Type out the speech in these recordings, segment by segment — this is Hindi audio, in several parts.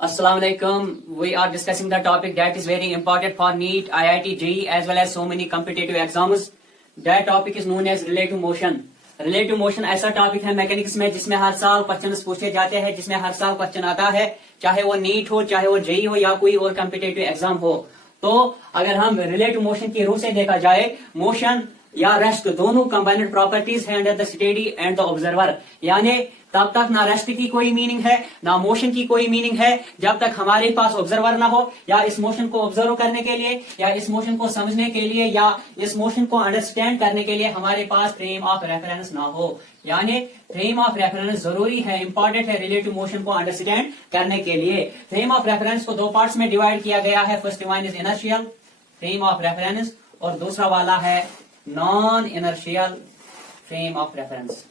Assalamu alaikum. We are discussing the topic that is very important for NEET, IIT, JEE as well as so many competitive exams. That topic is known as relative motion. Relative motion ऐसा टॉपिक है मैकेनिक्स में जिसमें हर साल क्वेश्चन पूछे जाते हैं, जिसमें हर साल क्वेश्चन आता है, चाहे वो नीट हो, चाहे वो जेई हो या कोई और कॉम्पिटेटिव एग्जाम हो। तो अगर हम रिलेटिव मोशन की रूह से देखा जाए, मोशन या रेस्ट दोनों कंबाइंड प्रॉपर्टीज है under the study and the observer. यानी तब तक ना रेस्ट की कोई मीनिंग है ना मोशन की कोई मीनिंग है जब तक हमारे पास ऑब्जर्वर ना हो, या इस मोशन को ऑब्जर्व करने के लिए या इस मोशन को समझने के लिए या इस मोशन को अंडरस्टैंड करने के लिए हमारे पास फ्रेम ऑफ रेफरेंस ना हो। यानी फ्रेम ऑफ रेफरेंस जरूरी है, इंपॉर्टेंट है रिलेटिव मोशन को अंडरस्टैंड करने के लिए। फ्रेम ऑफ रेफरेंस को दो पार्ट्स में डिवाइड किया गया है। First one is inertial frame of reference और दूसरा वाला है non inertial frame of reference.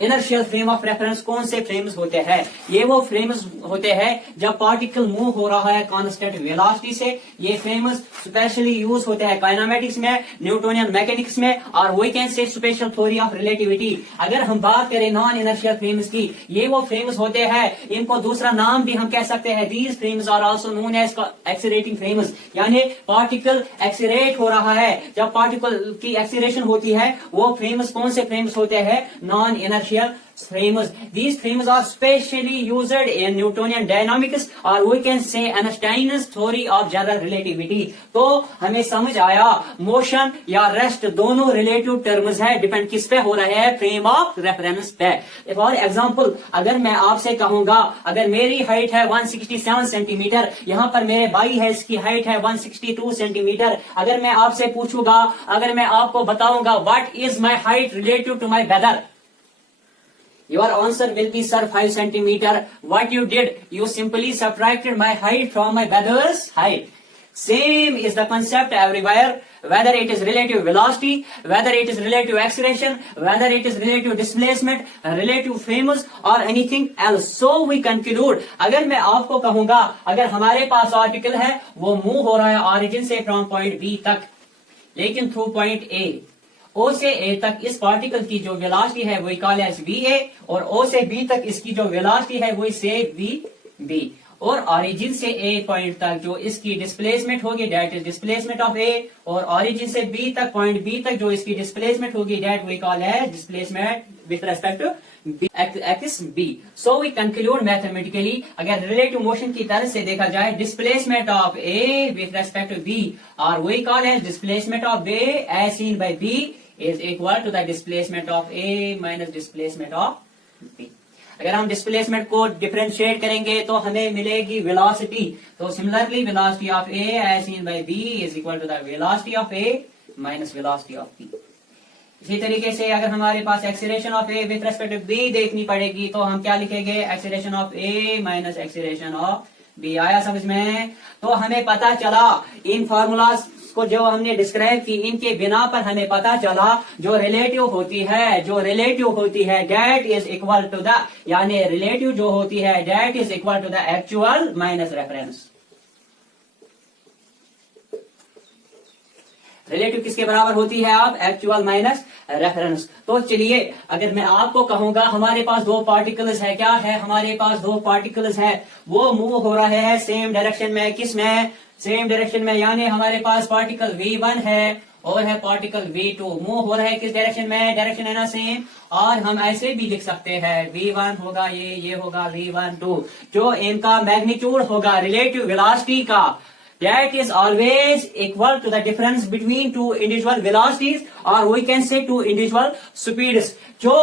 Inertial frame of reference कौन से फ्रेम्स होते हैं? ये वो फ्रेम्स होते हैं जब पार्टिकल मूव हो रहा है कांस्टेंट वेलोसिटी से। ये फ्रेम्स स्पेशली यूज होते हैं काइनेमेटिक्स में, न्यूटोनियन मैकेनिक्स में, और we can say special theory of relativity. अगर हम बात करें नॉन इनर्शियल फ्रेम्स की, ये वो फ्रेम्स होते हैं, इनको दूसरा नाम भी हम कह सकते हैं। These frames are also known as accelerating frames. यानी पार्टिकल एक्सीलरेट हो रहा है, जब पार्टिकल की एक्सीलरेशन होती है वो फ्रेम्स कौन से फ्रेम्स होते हैं? Non inertial frames. These frames are specially used in Newtonian dynamics or we can say Einstein's theory of general relativity. तो हमें समझ आया मोशन या रेस्ट दोनों रिलेटिव टर्म्स है, डिपेंड किस पे हो रहे हैं? फ्रेम ऑफ रेफरेंस पे। फॉर एग्जांपल अगर मैं आपसे कहूंगा, अगर मेरी हाइट है 167 सेंटीमीटर, यहाँ पर मेरे भाई है इसकी हाइट है 162 सेंटीमीटर। अगर मैं आपसे पूछूंगा, अगर मैं आपको बताऊंगा what is my height relative to my brother, your answer will be sir 5 centimeter. What you did, you simply subtracted my height from my brother's height. Same is the concept everywhere, whether it is relative velocity, whether it is relative acceleration, whether it is relative displacement, relative frames or anything else. So we conclude, अगर मैं आपको कहूंगा अगर हमारे पास पार्टिकल है वो मूव हो रहा है ऑरिजिन से फ्रॉम पॉइंट बी तक, लेकिन थ्रू पॉइंट ए, ओ से ए तक इस पार्टिकल की जो वेलोसिटी है वही कॉल एज वी ए, और ओ से बी तक इसकी जो वेलोसिटी है वही से वी बी, और ऑरिजिन से ए पॉइंट तक जो इसकी डिस्प्लेसमेंट होगी डेट इज डिस्प्लेसमेंट ऑफ ए, और ऑरिजिन से बी तक पॉइंट बी तक जो इसकी डिस्प्लेसमेंट होगी that we call as displacement with respect to x B. So we conclude mathematically, अगर रिलेटिव मोशन की तरह से देखा जाए, displacement of A with respect to B और we call as displacement of A as seen by B is equal to the displacement of A minus displacement of B. अगर हम डिस्प्लेसमेंट को डिफरेंशिएट करेंगे तो हमें मिलेगी वेलोसिटी। तो similarly velocity of A as seen by B is equal to the velocity of A minus velocity of B. इसी तरीके से अगर हमारे पास acceleration of A with respect to B देखनी पड़ेगी तो हम क्या लिखेंगे? Acceleration of A minus acceleration of B। आया समझ में? तो हमें पता चला इन फॉर्मूलाज को जो हमने डिस्क्राइब की, इनके बिना पर हमें पता चला जो रिलेटिव होती है that is equal to the, यानी रिलेटिव जो होती है that is equal to the actual minus reference. Relative किसके बराबर होती है? आप एक्चुअल माइनस रेफरेंस। तो चलिए अगर मैं आपको कहूंगा हमारे पास दो पार्टिकल्स है, क्या है? हमारे पास दो पार्टिकल्स है, वो मूव हो रहे हैं सेम डायरेक्शन में। किस में? सेम डायरेक्शन में। यानी हमारे पास पार्टिकल V1 है और है पार्टिकल V2, मूव हो रहा है किस डायरेक्शन में? डायरेक्शन है ना सेम। और हम ऐसे भी लिख सकते हैं V1 होगा ये होगा V12, जो इनका मैग्नीट्यूड होगा रिलेटिव वेलोसिटी का, that is always equal to the difference between two individual velocities or we can say two individual speeds. जो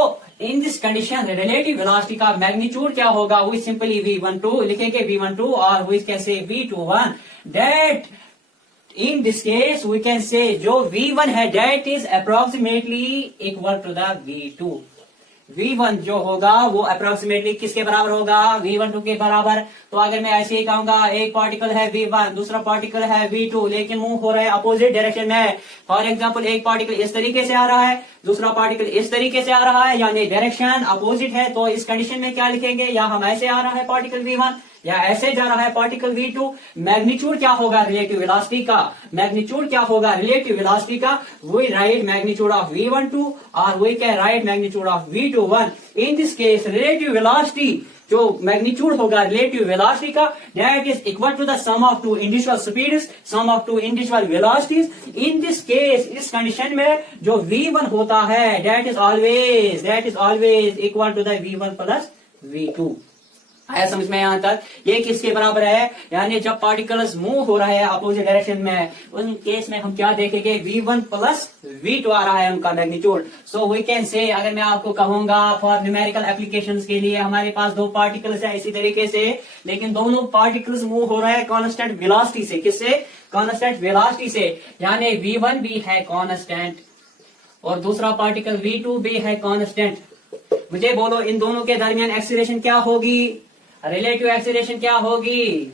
in this condition relative velocity का magnitude क्या होगा? we simply V12 लिखेंगे V12 और we can say V21. that in this case we can say जो V1 है that is approximately equal to the V2. V1 जो होगा वो अप्रोक्सीमेटली किसके बराबर होगा? V12 के बराबर। तो अगर मैं ऐसे ही कहूंगा एक पार्टिकल है V1, दूसरा पार्टिकल है V2, लेकिन मूव हो रहे हैं अपोजिट डायरेक्शन में। फॉर एग्जांपल एक पार्टिकल इस तरीके से आ रहा है, दूसरा पार्टिकल इस तरीके से आ रहा है, यानी डायरेक्शन अपोजिट है। तो इस कंडीशन में क्या लिखेंगे? या हम ऐसे आ रहा है पार्टिकल V1 या ऐसे जा रहा है पार्टिकल V2। मैग्नीट्यूड क्या होगा रिलेटिव वेलोसिटी का? मैग्नीट्यूड क्या होगा रिलेटिव वेलोसिटी का? We write magnitude of V12 और we can write magnitude of V21। In this case relative velocity जो मैग्नीट्यूड होगा रिलेटिव वेलोसिटी का, that is equal to the sum of two individual speeds, sum of two individual velocities. In this case, इस कंडीशन में जो v1 होता है that is always equal to the v1 plus v2। आया समझ में यहां तक? ये किसके बराबर है? यानी जब पार्टिकल्स मूव हो रहे हैं अपोजिट डायरेक्शन में, उन केस में हम क्या देखेंगे, v1 प्लस v2 आ रहा है उनका मैग्नीट्यूड। सो वी कैन से, अगर मैं आपको कहूंगा फॉर न्यूमेरिकल एप्लीकेशंस के लिए हमारे पास दो पार्टिकल्स है इसी तरीके से, लेकिन दोनों पार्टिकल्स मूव हो रहे हैं कांस्टेंट वेलोसिटी से। किससे? कांस्टेंट वेलोसिटी से। यानी v1 भी है कांस्टेंट और दूसरा पार्टिकल v2 भी है कांस्टेंट। मुझे बोलो इन दोनों के दरमियान एक्सीलरेशन क्या होगी? रिलेटिव एक्सीलरेशन क्या होगी?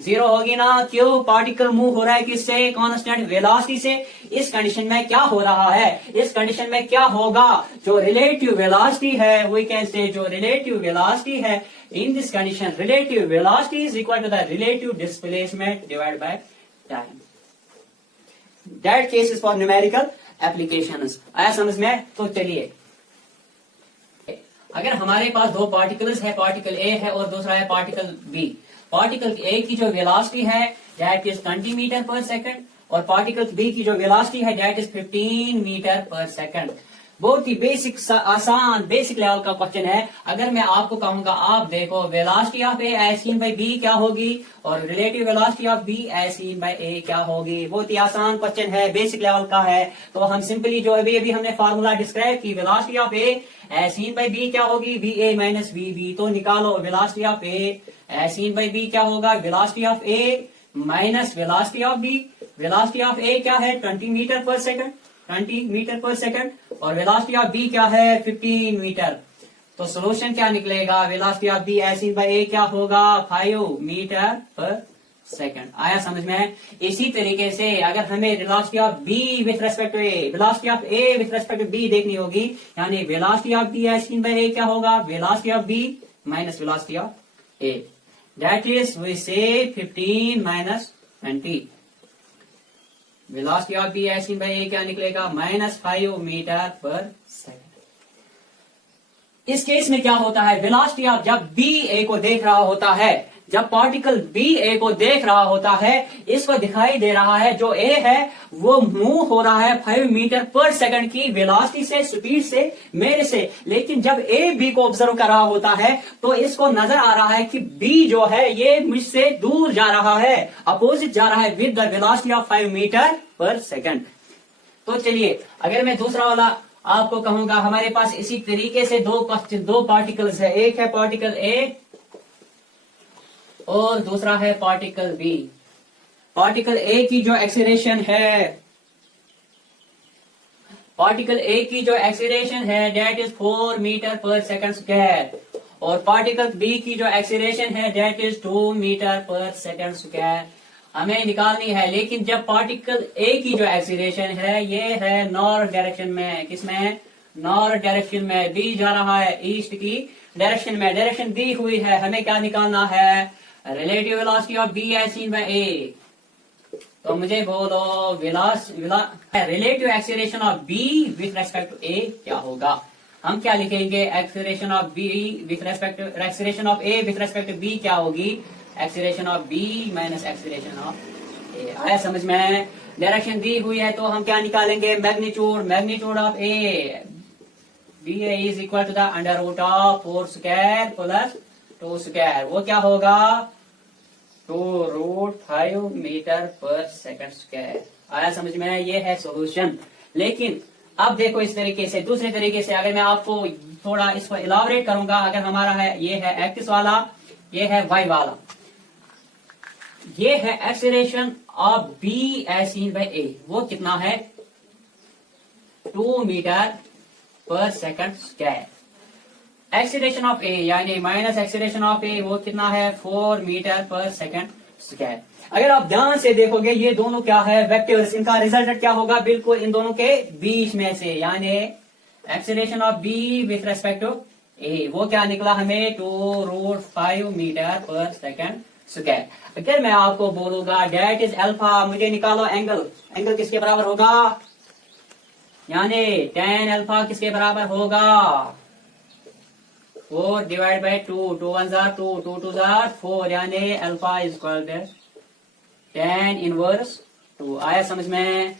0 होगी ना। क्यों? पार्टिकल मूव हो रहा है किससे? कांस्टेंट वेलोसिटी से। इस कंडीशन में क्या हो रहा है? इस कंडीशन में क्या होगा? जो रिलेटिव वेलोसिटी है, वी कैन से जो रिलेटिव वेलोसिटी है, in this condition relative velocity is equal to the relative displacement divide by time. That case is for numerical applications. आया समझ में? तो चलिए, अगर हमारे पास दो पार्टिकल्स है, पार्टिकल ए है और दूसरा है पार्टिकल बी। पार्टिकल ए की जो वेलोसिटी है that is 20 metre per second और पार्टिकल बी की जो वेलोसिटी है that is 15 metre per second. बहुत ही बेसिक आसान बेसिक लेवल का क्वेश्चन है। अगर मैं आपको कहूंगा, आप देखो velocity of A as seen by B क्या होगी और relative velocity of B as seen by A क्या होगी। बहुत ही आसान क्वेश्चन है, बेसिक लेवल का है। तो हम सिंपली जो अभी हमने फार्मूला डिस्क्राइब की, velocity of A as seen by B क्या होगी? V A minus V B. तो निकालो velocity of A as seen by B क्या होगा? Velocity of A minus velocity of B. Velocity of A क्या है? 20 metre per second, 20 metre per second और वेलोसिटी ऑफ बी क्या है? 15 मीटर। तो सोल्यूशन क्या निकलेगा? Velocity of B as seen by A क्या होगा? 5 मीटर पर सेकंड। आया समझ में? इसी तरीके से अगर हमें velocity of B with respect to A, velocity of A with respect to B देखनी होगी, यानी velocity of B as seen by A क्या होगा? Velocity of B minus velocity of A, that is V से 15 minus 20। Velocity of B as seen by A क्या निकलेगा? Minus 5 metre per second. इस केस में क्या होता है? वेलोसिटी ऑफ जब बी ए को देख रहा होता है, जब पार्टिकल बी ए को देख रहा होता है, इसको दिखाई दे रहा है जो ए है वो मूव हो रहा है 5 मीटर पर सेकंड की वेलोसिटी से, स्पीड से, मेरे से। लेकिन जब ए बी को ऑब्जर्व कर रहा होता है तो इसको नजर आ रहा है कि बी जो है ये मुझसे दूर जा रहा है, अपोजिट जा रहा है with the velocity of 5 metre per second. तो चलिए, अगर मैं दूसरा वाला आपको कहूंगा, हमारे पास इसी तरीके से दो पार्टिकल्स है, एक है पार्टिकल ए और दूसरा है पार्टिकल बी। पार्टिकल ए की जो एक्सीलरेशन है, पार्टिकल ए की जो एक्सीलरेशन है that is 4 metre per second square और पार्टिकल बी की जो एक्सीलरेशन है that is 2 metre per second square. हमें निकालनी है, लेकिन जब पार्टिकल ए की जो एक्सीलरेशन है ये है नॉर्थ डायरेक्शन में, किसमें? नॉर्थ डायरेक्शन में। बी जा रहा है ईस्ट की डायरेक्शन में, डायरेक्शन दी हुई है। हमें क्या निकालना है? Relative velocity of B as seen by A. तो मुझे बोलो relative acceleration of B with respect to A क्या होगा? हम क्या लिखेंगे? Acceleration of B with respect to acceleration of A with respect to B क्या होगी? Acceleration of B minus acceleration of A. आया समझ में? डायरेक्शन दी हुई है तो हम क्या निकालेंगे? Magnitude of A B A is equal to the under root of 4 square plus 2 square. वो क्या होगा? 2√5 मीटर पर सेकंड स्क्वायर। आया समझ में? ये है सॉल्यूशन। लेकिन अब देखो इस तरीके से, दूसरे तरीके से अगर मैं आपको थोड़ा इसको इलाबोरेट करूंगा, अगर हमारा है ये है एक्स वाला, ये है वाई वाला, ये है acceleration of B as seen by A, वो कितना है? 2 metre per second square. Acceleration of A यानी माइनस एक्सीलरेशन ऑफ ए वो कितना है? 4 मीटर पर सेकंड स्क्वायर। अगर आप ध्यान से देखोगे ये दोनों क्या है? वेक्टर्स। इनका रिजल्ट क्या होगा? बिल्कुल इन दोनों के बीच में से, यानी acceleration of B with respect to A वो क्या निकला हमें? 2√5 मीटर पर सेकंड स्क्वायर। अगर मैं आपको बोलूंगा डेट इज अल्फा, मुझे निकालो एंगल। एंगल किसके बराबर होगा? यानी tan अल्फा किसके बराबर होगा? 4 डिवाइड बाई 2, 2 1 जार 2, 2 2 जार 4, यानी alpha is equal to tan inverse 2। आया समझ में?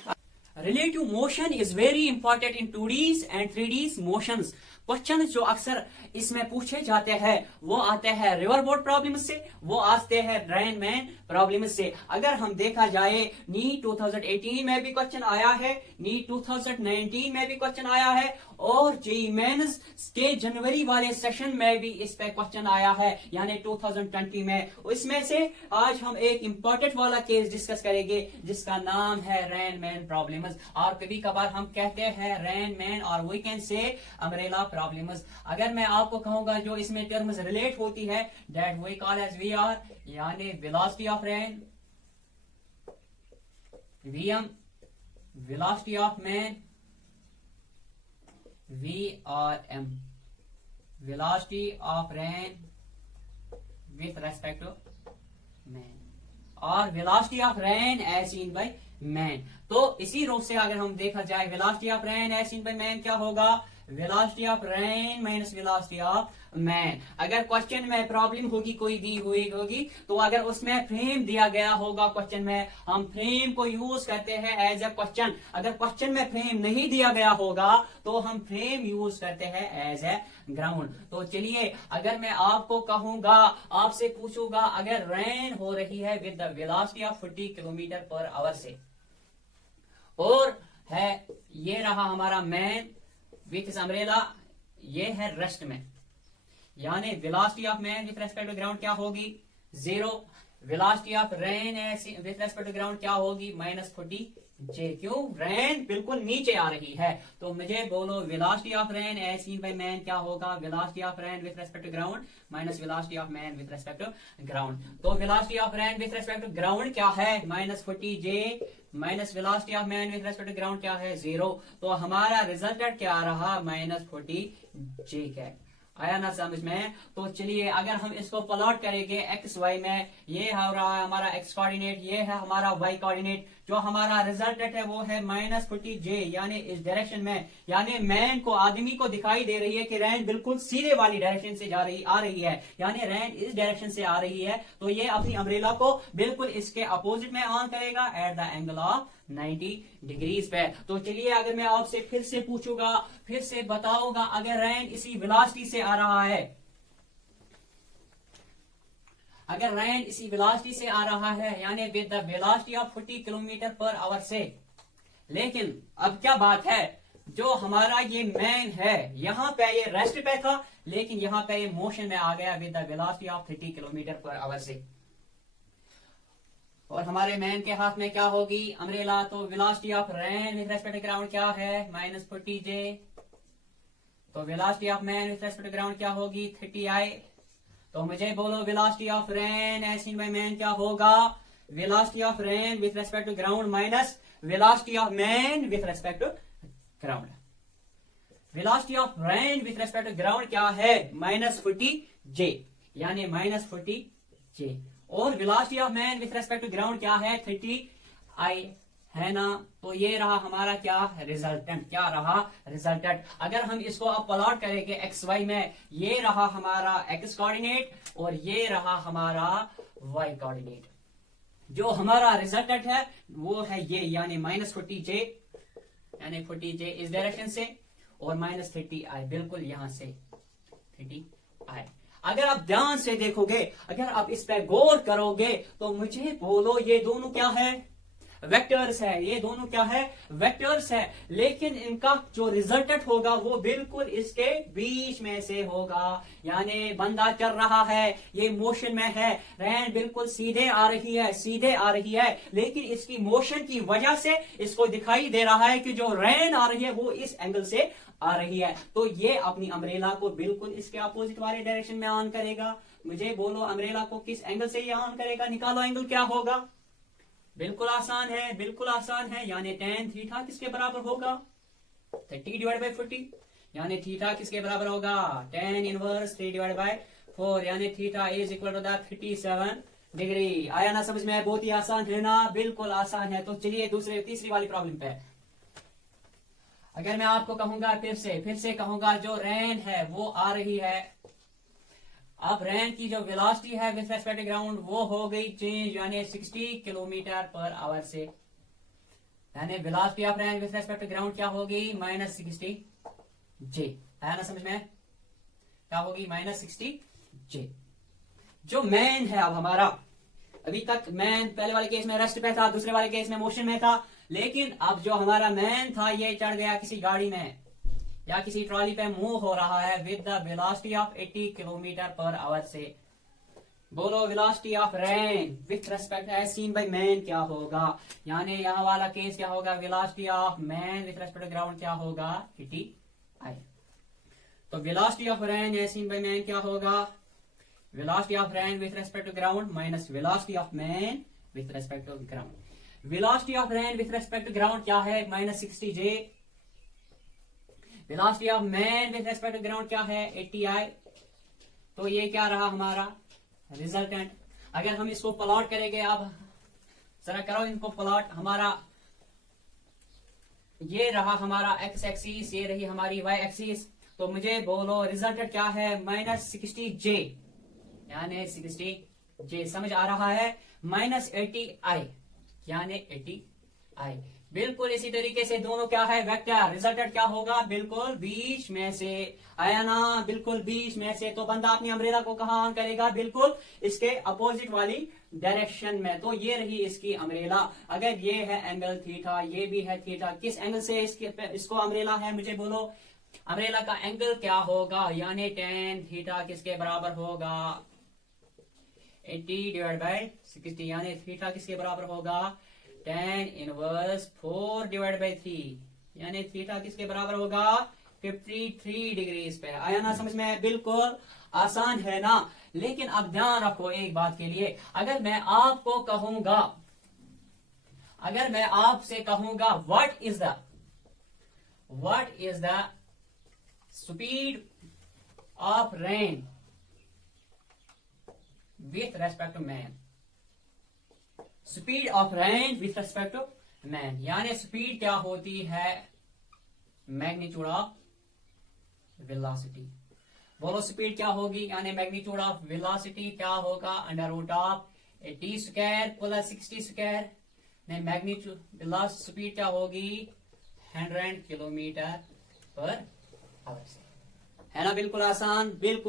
Relative motion is very important in 2Ds and 3Ds motions. Question जो अक्सर इसमें पूछे जाते हैं वो आते हैं रिवर बोट प्रॉब्लम से, वो आते हैं ड्रेन मैन प्रॉब्लम से। अगर हम देखा जाए नीट 2018 में भी क्वेश्चन आया है, नीट 2019 में भी क्वेश्चन आया है, और जेईई मेंस के जनवरी वाले सेशन में भी इस पे क्वेश्चन आया है, यानी 2020 में। इसमें से आज हम एक इंपॉर्टेंट वाला केस डिस्कस करेंगे जिसका नाम है रेन मैन प्रॉब्लम्स, और कभी कभार हम कहते हैं रेन मैन और we can say umbrella problems. अगर मैं आपको कहूंगा जो इसमें टर्म्स रिलेट होती है, that we call as V R, यानी velocity of rain, VM velocity of man, VRM velocity of rain with respect to man, और velocity of rain as seen by man। तो इसी रूप से अगर हम देखा जाए velocity of rain as seen by man क्या होगा, velocity of rain minus velocity of man। अगर क्वेश्चन में प्रॉब्लम होगी कोई दी हुई होगी तो अगर उसमें फ्रेम दिया गया होगा क्वेश्चन में, हम फ्रेम को यूज करते हैं एज ए क्वेश्चन। अगर क्वेश्चन में फ्रेम नहीं दिया गया होगा तो हम फ्रेम यूज करते हैं एज ए ग्राउंड। तो चलिए, अगर मैं आपको कहूंगा, आपसे पूछूंगा, अगर रेन हो रही है with the velocity of 40 kilometre per hour से, और है ये रहा हमारा मैन विथ अम्ब्रेला, ये है रेस्ट में, यानी velocity of man with respect to ground क्या होगी, 0। Velocity of rain with respect to ground क्या होगी, -40 जे। क्यों? रेन बिल्कुल नीचे आ रही है, तो मुझे बोलो velocity of rain as seen by man क्या होगा, velocity of rain with respect to ground minus velocity of man with respect to ground. तो velocity of rain with respect to ground क्या है, -40 J, minus velocity of man with respect to ground क्या है, 0। तो हमारा रिजल्टेंट क्या रहा, -40 जे का। आया ना समझ में? तो चलिए, अगर हम इसको प्लॉट करेंगे एक्स वाई में, ये हो रहा है हमारा एक्स कोऑर्डिनेट, ये है हमारा वाई कोऑर्डिनेट, जो हमारा रिजल्टेंट है वो है -40 जे, यानी इस डायरेक्शन में, यानी मैन को, आदमी को दिखाई दे रही है कि रैन बिल्कुल सीधे वाली डायरेक्शन से आ रही है, यानी रैन इस डायरेक्शन से आ रही है, तो ये अपनी अम्ब्रेला को बिल्कुल इसके अपोजिट में ऑन करेगा eight the angle of 90 degrees पे। तो चलिए, अगर मैं आपसे फिर से पूछूंगा, फिर से बताऊंगा, अगर रैन इसी वेलोसिटी से आ रहा है, अगर रैन इसी वेलोसिटी से आ रहा है, यानी with the velocity of 40 kilometre per hour से, लेकिन अब क्या बात है, जो हमारा ये मैन है यहां पे ये रेस्ट पे था, लेकिन यहां पे ये मोशन में आ गया with the velocity of 30 kilometre per hour से, और हमारे मैन के हाथ में क्या होगी, अम्ब्रेला। तो velocity of rain with respect to ground क्या है, -40 जे। तो velocity of man with respect to ground क्या होगी, 30I। तो मुझे बोलो velocity of rain as seen by man क्या होगा, velocity of rain with respect to ground minus velocity of man with respect to ground. Velocity of rain with respect to ground क्या है, -40 जे, यानी -40 जे, और velocity of man with respect to ground क्या है, 30I है ना। तो ये रहा हमारा क्या रिजल्टेंट, क्या रहा रिजल्टेंट। अगर हम इसको अब प्लॉट करेंगे एक्स वाई में, ये रहा हमारा एक्स कोऑर्डिनेट और ये रहा हमारा वाई कोऑर्डिनेट। जो हमारा रिजल्टेंट है वो है ये, यानी -40 जे, यानी 40 जे इस डायरेक्शन से, और -30I बिल्कुल यहां से 30I। अगर आप ध्यान से देखोगे, अगर आप इस पे गौर करोगे, तो मुझे बोलो ये दोनों क्या है, वेक्टर्स है, ये दोनों क्या है, वेक्टर्स है, लेकिन इनका जो रिजल्टेंट होगा वो बिल्कुल इसके बीच में से होगा, यानी बंदा चल रहा है, ये मोशन में है, रैन बिल्कुल सीधे आ रही है, सीधे आ रही है, लेकिन इसकी मोशन की वजह से इसको दिखाई दे रहा है कि जो रैन आ रही है वो इस एंगल से आ रही है। तो ये अपनी अम्ब्रेला को बिल्कुल इसके अपोजिट वाले डायरेक्शन में ऑन करेगा। मुझे बोलो अम्ब्रेला को किस एंगल से ये ऑन करेगा, निकालो एंगल क्या होगा। बिल्कुल आसान है, बिल्कुल आसान है, यानी tan थीटा किसके बराबर होगा, 30/40, यानी थीटा किसके बराबर होगा, tan इनवर्स 3/4, यानी theta is equal to the 37 degree. आया ना समझ में? बहुत ही आसान है ना, बिल्कुल आसान है। तो चलिए तीसरी वाली प्रॉब्लम पे, अगर मैं आपको कहूंगा फिर से कहूंगा, जो रैन है वो आ रही है अब रैन की जो वेलोसिटी है विथ रेस्पेक्ट टू ग्राउंड वो हो गई चेंज, यानी 60 किलोमीटर पर आवर से, यानी velocity of rain with respect to ground क्या होगी -60 जे। आया ना समझ में, क्या होगी -60 जे। जो मैन है अब हमारा, अभी तक मैन पहले वाले केस में रेस्ट पे था, दूसरे वाले केस में मोशन में था, लेकिन अब जो हमारा मैन था ये चढ़ गया किसी गाड़ी में या किसी ट्रॉली पे, मूव हो रहा है with the velocity of 80 kilometre per hour से। बोलो velocity of rain with respect as seen by man क्या होगा, यानी यहाँ वाला केस क्या होगा, velocity of man with respect to ground क्या होगा 80 आई। तो velocity of rain as seen by man क्या होगा, velocity of rain with respect to ground minus velocity of man with respect to ground. velocity of rain with respect to ground क्या है -60 j, velocity of man with respect to ground क्या है 80 i। तो ये क्या रहा हमारा रिजल्टेंट। अगर हम इसको प्लॉट करेंगे, अब जरा करो इनको प्लॉट, हमारा ये रहा हमारा x एक्सिस, ये रही हमारी y एक्सिस, तो मुझे बोलो रिजल्टेंट क्या है -60 j, यानी 60 जे। समझ आ रहा है, -80 i यानी 80 i। बिल्कुल इसी तरीके से दोनों क्या है वेक्टर, रिजल्टेंट क्या होगा बिल्कुल बीच में से, आया ना, बिल्कुल बीच में से। तो बंदा अपनी अम्ब्रेला को कहां ऑन करेगा, बिल्कुल इसके अपोजिट वाली डायरेक्शन में। तो ये रही इसकी अम्ब्रेला। अगर ये है एंगल थीटा, ये भी है थीटा, किस एंगल से इसको अम्ब्रेला है, मुझे बोलो अम्ब्रेला का एंगल क्या होगा, यानी tan थीटा किसके बराबर होगा 80 डिवाइड बाय 60, यानी थीटा किसके बराबर होगा tan इनवर्स 4 डिवाइड बाय 3, यानी थीटा किसके बराबर होगा 53 डिग्रीज पे। आया ना समझ में, बिल्कुल आसान है ना। लेकिन अब ध्यान रखो एक बात के लिए, अगर मैं आपको कहूंगा, अगर मैं आपसे कहूंगा what is the speed of rain with respect to man, speed of rain with respect to man, यानी स्पीड क्या होती है मैग्नीट्यूड ऑफ वेलोसिटी। बोलो स्पीड क्या होगी, यानी मैग्नीट्यूड ऑफ वेलोसिटी क्या होगा √80 स्क्वायर प्लस 60 स्क्वायर, नहीं मैग्नीट्यूड स्पीड क्या होगी 100 किलोमीटर पर आवर से। है ना, बिल्कुल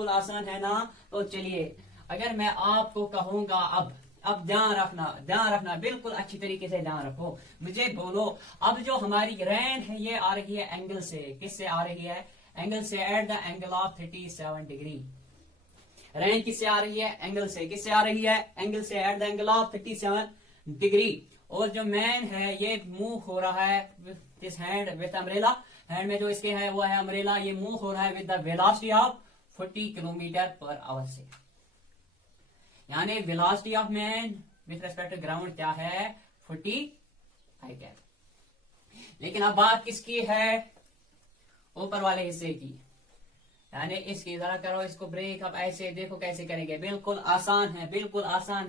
आसान है ना। तो चलिए, अगर मैं आपको कहूंगा, अब ध्यान रखना बिल्कुल अच्छी तरीके से ध्यान रखो, मुझे बोलो अब जो हमारी रैन है ये आ रही है एंगल से, किससे आ रही है, एंगल से, at the angle of 37 degree. Rain किससे आ रही है, एंगल से, किससे आ रही है, एंगल से, at the angle of 37 degree. और जो मैन है ये मूव हो रहा है this hand with umbrella, hand में जो इसके है वो है अम्ब्रेला, ये मूव हो रहा है with the velocity of 40 kilometre per hour से, यानी velocity of man with respect to ground क्या है 40 आई कैप। लेकिन अब बात किसकी है, ऊपर वाले हिस्से की, यानी इसकी। जरा करो इसको ब्रेक, अब ऐसे देखो कैसे करेंगे, बिल्कुल आसान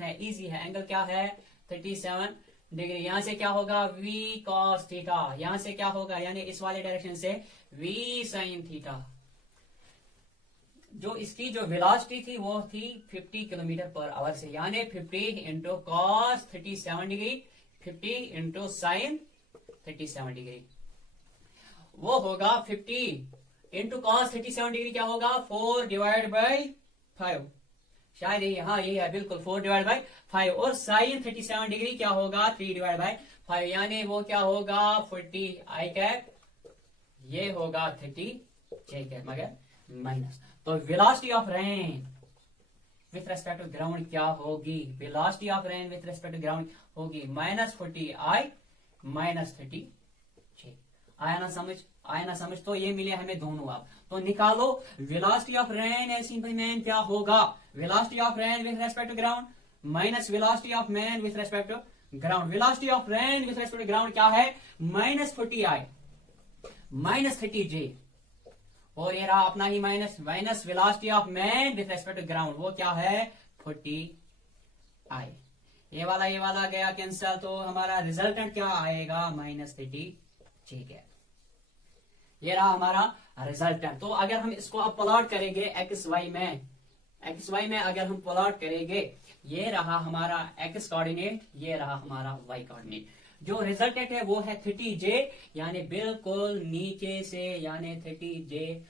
है, इजी है। एंगल क्या है 37 डिग्री, यहां से क्या होगा v cos थीटा, यहां से क्या होगा, यानी इस वाले डायरेक्शन से v sin थीटा। जो इसकी जो वेलोसिटी थी वो थी 50 किलोमीटर पर आवर से, यानी 50 into cos 37 degree 50 into sine 37 degree, वो होगा 50 इंटू कॉस 37 डिग्री क्या होगा 4 डिवाइड बाई 5, शायद यही है बिल्कुल 4 डिवाइड बाई 5। और साइन 37 डिग्री क्या होगा 3 डिवाइड बाई 5, यानी वो क्या होगा 40 आई कैप, ये होगा 30 जे कैप, मगर माइनस। तो velocity of rain with respect to ground क्या होगी, velocity of rain with respect to ground होगी -40 आई -30 जे। आया ना समझ, तो ये मिले हमें दोनों। आप तो निकालो velocity of rain as seen by man क्या होगा, velocity of rain with respect to ground minus velocity of man with respect to ground. Velocity of rain with respect to ground क्या है -40 आई -30 जे, और ये रहा अपना ही minus velocity of man with respect to ground, वो क्या है 40 आई। ये वाला गया कैंसल, तो हमारा रिजल्टेंट क्या आएगा -30 ठीक है। ये रहा हमारा रिजल्टेंट। तो अगर हम इसको अब प्लॉट करेंगे एक्स वाई में, एक्स वाई में अगर हम प्लॉट करेंगे, ये रहा हमारा एक्स कोऑर्डिनेट, ये रहा हमारा वाई कोऑर्डिनेट। जो रिजल्टेंट है वो है 30J, यानी बिल्कुल नीचे से, यानी 30J।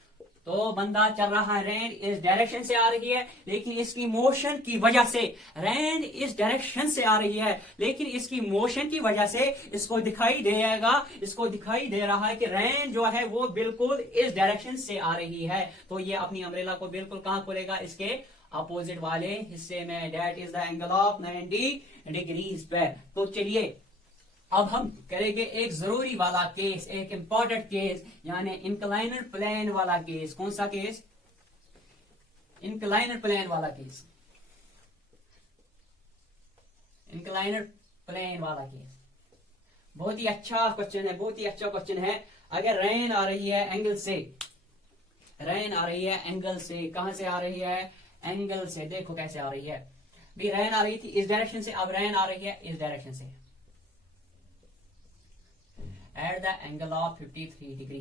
तो बंदा चल रहा है, रैन इस डायरेक्शन से आ रही है, लेकिन इसकी मोशन की वजह से, रैन इस डायरेक्शन से आ रही है, लेकिन इसकी मोशन की वजह से इसको दिखाई देगा, इसको दिखाई दे रहा है कि रैन जो है वो बिल्कुल इस डायरेक्शन से आ रही है। तो ये अपनी अम्ब्रेला को बिल्कुल कहां खोलेगा, इसके अपोजिट वाले हिस्से में। That is the angle of 90 degrees पे। तो चलिए अब हम करेंगे एक जरूरी वाला केस, एक इंपॉर्टेंट केस, यानी इंक्लाइनड प्लेन वाला केस। कौन सा केस? इंक्लाइनड प्लेन वाला केस, इंक्लाइनड प्लेन वाला केस। बहुत ही अच्छा क्वेश्चन है, बहुत ही अच्छा क्वेश्चन है। अगर रैन आ रही है एंगल से, रैन आ रही है एंगल से, कहां से आ रही है? एंगल से। देखो कैसे आ रही है, भी रैन आ रही थी इस डायरेक्शन से, अब रैन आ रही है इस डायरेक्शन से, at the angle of 53 degree,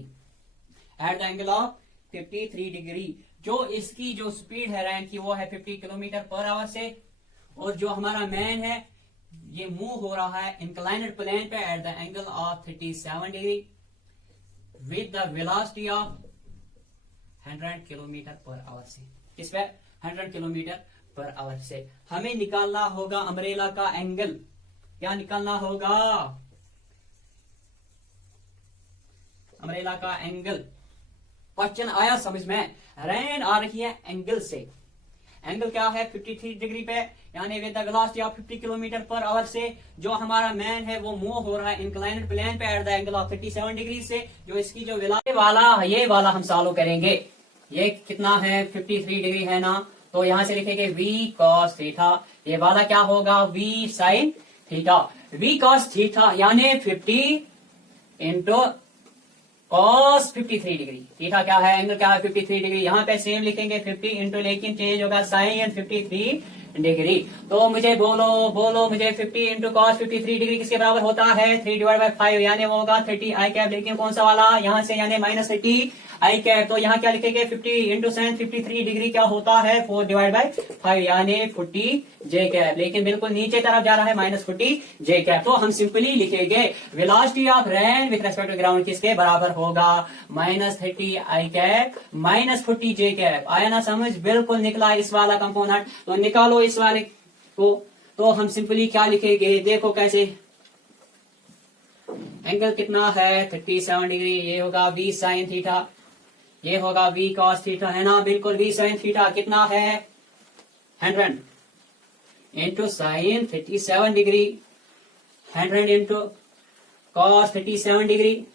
eight the angle of 53 degree. जो इसकी जो स्पीड है रैन की वो है 50 किलोमीटर पर आवर से, और जो हमारा मैन है ये मूव हो रहा है इंक्लाइनड प्लेन पे eight the angle of 37 degree with the velocity of 100 kilometre per hour से। किस पे? 100 किलोमीटर पर आवर से। हमें निकालना होगा अम्ब्रेला का एंगल। क्या निकालना होगा? अम्ब्रेला का एंगल। क्वेश्चन आया समझ में? रैन आ रही है एंगल से, एंगल क्या है? 53 डिग्री पे, यानी with the velocity of 50 kilometre per hour से। जो हमारा मैन है वो मूव हो रहा है इंक्लाइनड प्लेन पे eight the angle of 37 degree से। जो इसकी जो वेलोसिटी ये वाला हम सॉल्व करेंगे। ये कितना है? 53 डिग्री है ना, तो यहां से लिखेंगे v cos थीटा। ये वाला क्या होगा? v sin theta. v cos theta यानी 50 इंटू cos 53 डिग्री। थीटा क्या है? एंगल क्या है? 53 डिग्री। यहाँ पे सेम लिखेंगे 50 इंटू, लेकिन चेंज होगा sin 53 डिग्री। तो मुझे बोलो मुझे 50 इंटू cos 53 डिग्री किसके बराबर होता है? 3/5, यानी वो होगा 30 आई कैप। लेकिन कौन सा वाला? यहाँ से, यानी -30 आई कैप। तो यहाँ क्या लिखेंगे? 50 इंटू sin 53 डिग्री क्या होता है? 4/5, यानी 40 जे कैप। लेकिन बिल्कुल नीचे तरफ जा रहा है, -40 जे कैप। तो हम सिंपली लिखेंगे velocity of rain with respect to ground किसके बराबर होगा? -30 आई कैप -40 जे कैप। आया ना समझ? बिल्कुल निकला इस वाला कंपोनेंट। तो निकालो इस वाले को। तो हम सिंपली क्या लिखेंगे? देखो कैसे, एंगल कितना है? 37 डिग्री। ये होगा v sin थीटा, ये होगा v cos थीटा, है ना? बिल्कुल v sin थीटा कितना है? 100 into sine 37 degree, 100 into cos 37 degree,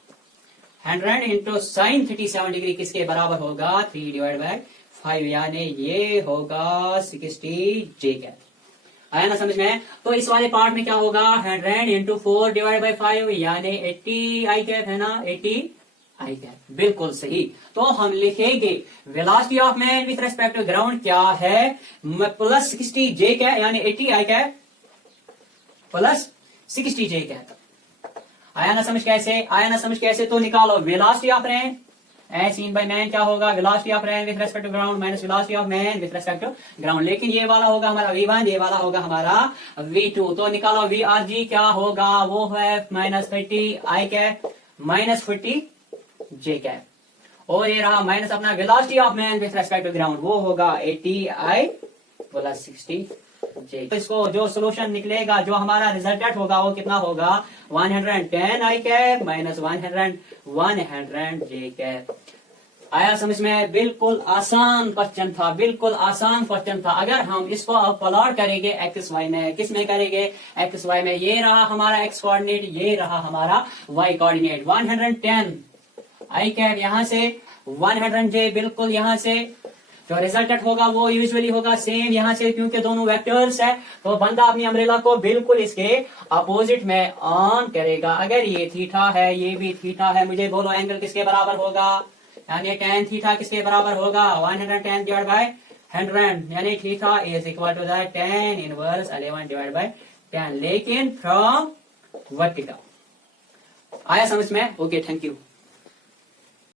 100 into sine 37 degree किसके बराबर होगा? 3/5, यानी ये होगा 60 जे कैप। आया ना समझ में? तो इस वाले पार्ट में क्या होगा? 100 इंटू 4/5, यानी 80 आई कैप, है ना? 80 आई कैप। बिल्कुल सही। तो हम लिखेंगे velocity of man with respect to ground क्या है? प्लस 60 जे कैप, यानी 80 I cap plus 60 J cap. आया ना समझ कैसे? आया ना समझ कैसे? तो निकालो velocity of rain as seen by man क्या होगा? Velocity of rain with respect to ground minus velocity of man with respect to ground. लेकिन ये वाला होगा हमारा v1, ये वाला होगा हमारा v2। तो निकालो vrg क्या होगा? वो है -30 आई कैप -40 जे कैप। और ये रहा माइनस अपना velocity of man with respect to ground, वो होगा 80 आई प्लस 60 जे। तो इसको जो सोल्यूशन निकलेगा, जो हमारा रिजल्टेंट होगा वो कितना होगा? 110 आई कैप माइनस 100 जे कैप। आया समझ में? बिल्कुल आसान क्वेश्चन था, बिल्कुल आसान क्वेश्चन था। अगर हम इसको अब प्लॉट करेंगे एक्स वाई में, किस में करेंगे? एक्स वाई में। ये रहा हमारा एक्स कोऑर्डिनेट, ये रहा हमारा वाई कोऑर्डिनेट। 110 आई कैप यहाँ से, 100 जे बिल्कुल यहाँ से। जो रिजल्टेंट होगा वो यूजुअली होगा सेम यहाँ से, क्योंकि दोनों वेक्टर्स है। तो बंदा अपनी अम्ब्रेला को बिल्कुल इसके अपोजिट में ऑन करेगा। अगर ये थीटा है, ये भी थीटा है, मुझे बोलो एंगल किसके बराबर होगा? यानी tan थीटा किसके बराबर होगा? 110/100, यानी theta is equal to the tan inverse 11/10, लेकिन फ्रॉम वर्टिकल। आया समझ में? Okay, thank you.